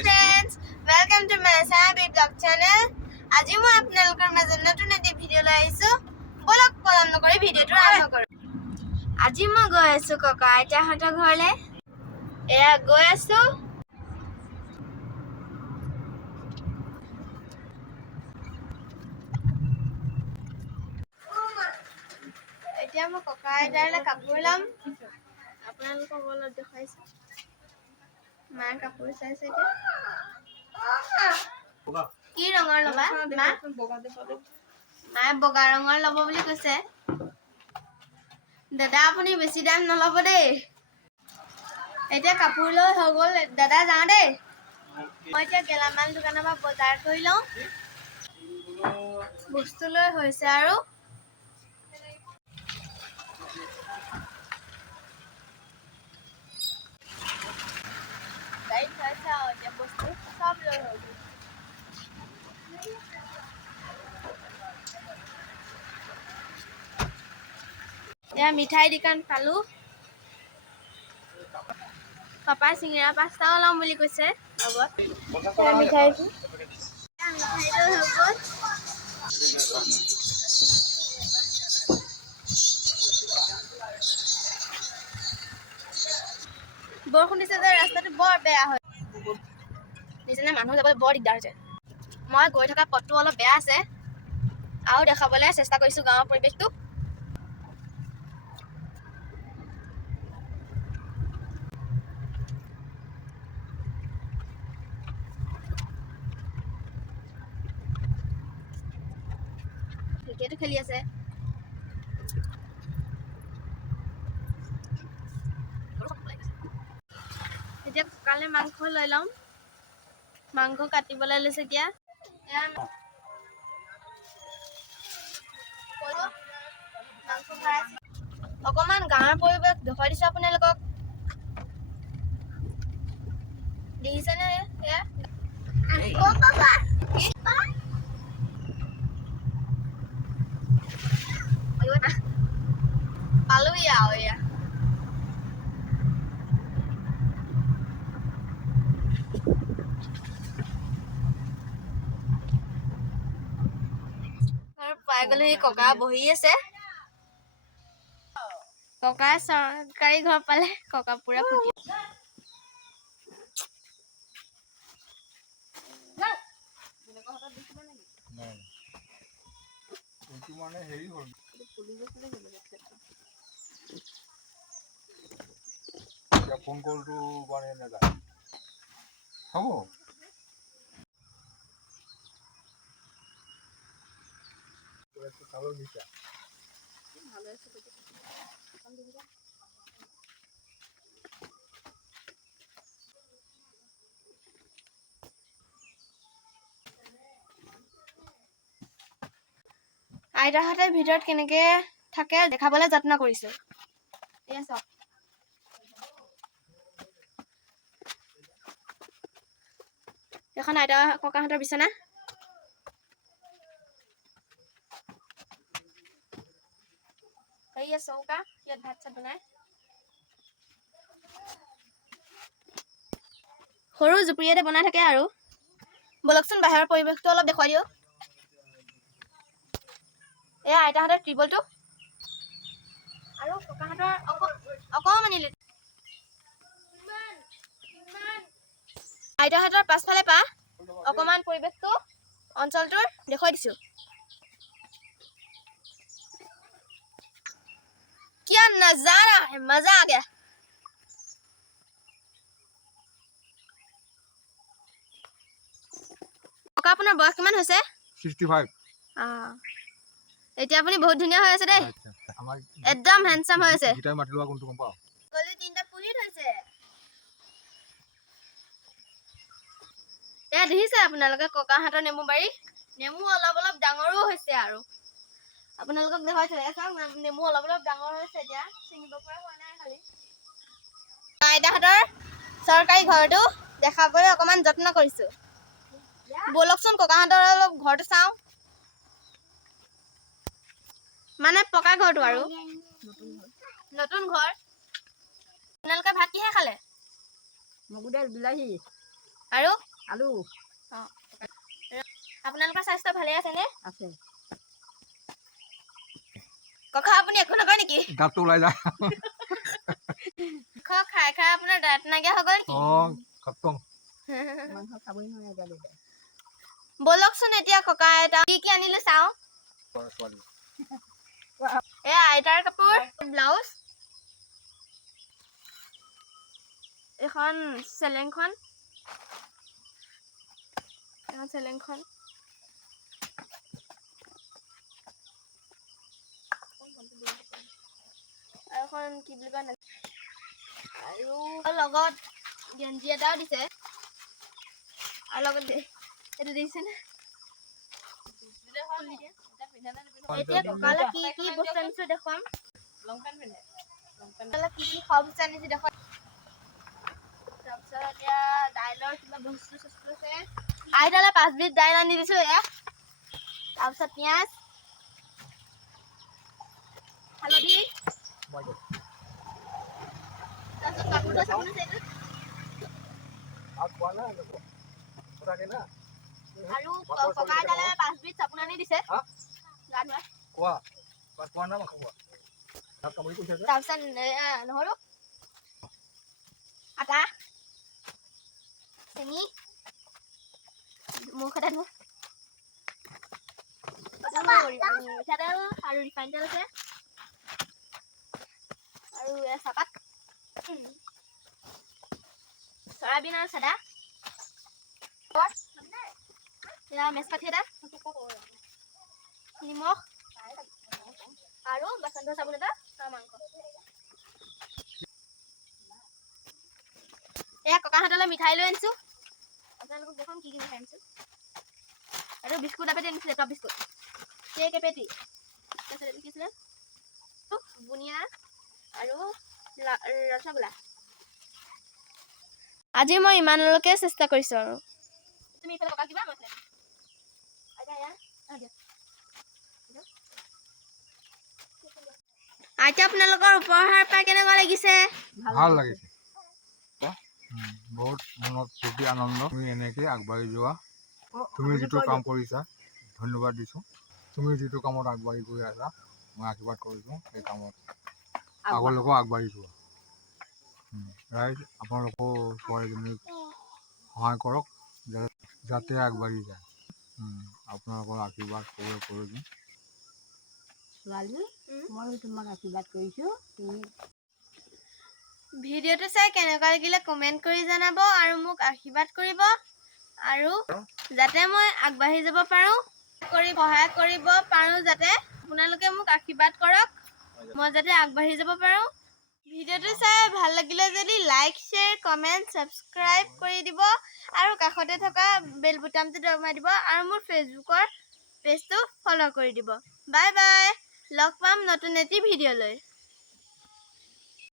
friends, welcome to my Sabi Vlog channel. আজি মই আপোনালোকৰ মাজত নতুন এটা ভিডিও লৈ আহিছো। বলক পলম নকৰি ভিডিওটো আৰম্ভ কৰো। আজি মই গৈ আছো ককা আইতাহঁতৰ ঘৰলে। এয়া গৈ আছো। এতিয়া মই ককা আইতাৰলে কাপোৰ লম। আপোনালোকক অলপ দেখাইছো। মাৰ কাপোৰ চাইছে এতিয়া। কি ৰঙৰ লবা মা? মায়ে বগা ৰঙৰ লব বুলি কৈছে। দাদা আপুনি বেছি দাম নলব দেই। এতিয়া কাপোৰ লৈ হৈ গ'ল দাদা যাওঁ দেই। মই এতিয়া গেলামাল দোকানৰ পৰা বজাৰ কৰি লওঁ। বস্তু লৈ হৈছে আৰু গাড়ীত হৈছে আৰু এতিয়া বস্তু সব লৈ হৈ গ'ল। এয়া মিঠাই দোকান পালো। পাপাই চিঙৰা 5টাও ল'ম বুলি কৈছে লগত। মিঠাইটো লৈ হৈ গ'ল। বৰষুণ দিছে যে ৰাস্তাটো বৰ বেয়া হয়। নিজানে মানুহ যাবলৈ বৰ দিগদাৰ হৈছে। মই গৈ থকা পথটো অলপ বেয়া আছে আৰু দেখাবলৈ চেষ্টা কৰিছো গাঁৱৰ পৰিৱেশটো। ক্ৰিকেটো খেলি আছে। এতিয়া কালি মাংস লৈ লম। মাংস কাটিবলৈ লৈছে এতিয়া। অকমান গাঁৱৰ পৰিৱেশ দেখুৱাই দিছো আপোনালোকক। দেখিছেনে এয়া? পালোহি আৰু এয়া। পাই গ'লে ককা বহি আছে। ককাই চৰকাৰী ঘৰ পালে। ককা পুৰা ফুটি ফোন কলটো মানে নাযায় হ'ব। আইতাহঁতে ভিতৰত কেনেকে থাকে দেখাবলৈ যত্ন কৰিছো। এয়া চাওক। এখন আইতা ককাহঁতৰ বিচনা। এয়া চৌকা, ইয়াত ভাত চাত বনাই। সৰু জুপুৰি বনাই থাকে আৰু। বলকচোন বাহিৰৰ পৰিৱেশটো অলপ দেখুৱাই দিয়ক। এয়া আইতাহঁতৰ টিবলটো আৰু ককাহঁতৰ অকমানি আইতাহঁতৰ পাছফালে পা অকমান পৰিৱেশটো অঞ্চলটোৰ দেখুৱাই দিছো। क्या नजारा है, मजा आ गया। ককা আপোনাৰ বয়স কিমান হৈছে? 65। এতিয়া আপুনি বহুত ধুনীয়া হৈ আছে দেই। একদম হ্যান্ডসাম হৈ আছে। গিটাৰ মাতি লোৱা কোনটো গম পাও? গলি তিনটা পুলি থৈছে। এয়া দেখিছে আপোনালোকে ককাহঁতৰ নেমু বাৰী। নেমু অলপ অলপ ডাঙৰো হৈছে আৰু। আপোনালোকক দেখাইছে চাওক নেমু অলপ অলপ ডাঙৰ হৈছে এতিয়া। চিঙিব পৰা হোৱা নাই খালি। আইতাহঁতৰ চৰকাৰী ঘৰটো দেখাবলৈ অকমান যত্ন কৰিছো। বলকচোন ককাহঁতৰ অলপ ঘৰটো চাওঁ। মানে পকা ঘৰটো আৰু নতুন ঘৰ। আপোনালোকে ভাত কিহে খালে? মগুদাইল বিলাহী আৰু আলু আপোনালোকৰ স্বাস্থ্য ভালে আছেনে? আছে। ককা আপুনি একো নকয় নেকি? দাঁতটো ওলাই যায়। খাই খাই আপোনাৰ দাঁত নাইকিয়া হৈ গ'ল নেকি? খতম। মাংস খাবই নোৱাৰে গালি যায়। বলকচোন এতিয়া ককা এটা কি আনিলো চাওঁ। এয়া আইতাৰ কাপোৰ, ব্লাউজ, এখন চেলেংখন, আৰু এখন কি বুলি কয় আৰু লগত গেঞ্জি এটাও দিছে আৰু লগত এইটো দিছেনে? এতিয়া ককালে কি কি বস্তু আনিছো দেখুৱাম। কি কি খোৱা বস্তু আনিছো দেখুৱাম। তাৰপিছত এতিয়া দাইলৰ কিবা বস্তু চস্তু আছে। আইতালে 5 বিধ দাইল আনি দিছো এয়া। তাৰপিছত পিঁয়াজ, হালধি, তাৰপিছত কাপোৰ ধোৱা চাবোন আছে এইটো। আৰু ককা আইতালে 5 বিধ চাবোন আনি দিছে গা ধোৱা। তাৰপিছত নহৰু, আদা, চেনি, মুখতে ধো মিঠাতেল আৰু ৰিফাইন তেল আছে আৰু চাহপাত, চয়াবিন আৰু চাদা, মেচপাতি এটা, নিমখ আৰু বাচন ধোৱা চাবোন এটা আৰু মাংস। এয়া ককাহঁতলৈ মিঠাই লৈ আনিছো। আপোনালোকক দেখোন কি কি মিঠাই আনিছো। আৰু বিস্কুট এপেটি আনিছিলে, টপ বিস্কুট, কেক এপেটি, তাৰপিছত কি আছিলে বুনিয়া আৰু ৰসগোল্লা। আজি মই ইমানলৈকে চেষ্টা কৰিছো আৰু তুমি ইফালে ককা কিবা কৈছে আইতা আপোনালোকৰ উপহাৰ পাই কেনেকুৱা লাগিছে? ভাল লাগিছে। বহুত মনত ফূৰ্তি আনন্দ। তুমি এনেকৈ আগবাঢ়ি যোৱা। তুমি যিটো কাম কৰিছা ধন্যবাদ দিছোঁ। তুমি যিটো কামত আগবাঢ়ি গৈ আছা মই আশীৰ্বাদ কৰিছোঁ সেই কামত আগলৈকেও আগবাঢ়ি যোৱা। ৰাইজ আপোনালোকৰ ছোৱালীজনীক সহায় কৰক যাতে আগবাঢ়ি যায়। আপোনালোকৰ আশীৰ্বাদ খুবেই প্ৰয়োজন। ছোৱালী ময়ো তোমাক আশীৰ্বাদ কৰিছোঁ। তুমি ভিডিঅ'টো চাই কেনেকুৱা লাগিলে কমেণ্ট কৰি জনাব আৰু মোক আশীৰ্বাদ কৰিব আৰু যাতে মই আগবাঢ়ি যাব পাৰোঁ সহায় কৰিব পাৰোঁ যাতে আপোনালোকে মোক আশীৰ্বাদ কৰক মই যাতে আগবাঢ়ি যাব পাৰোঁ। ভিডিঅ'টো চাই ভাল লাগিলে যদি লাইক, শ্বেয়াৰ, কমেণ্ট, ছাবস্ক্ৰাইব কৰি দিব আৰু কাষতে থকা বেল বুটামটো দবাই দিব আৰু মোৰ ফেচবুকৰ পেজটো ফ'ল' কৰি দিব। বাই বাই, লগ পাম নতুন এটি ভিডিঅ'লৈ।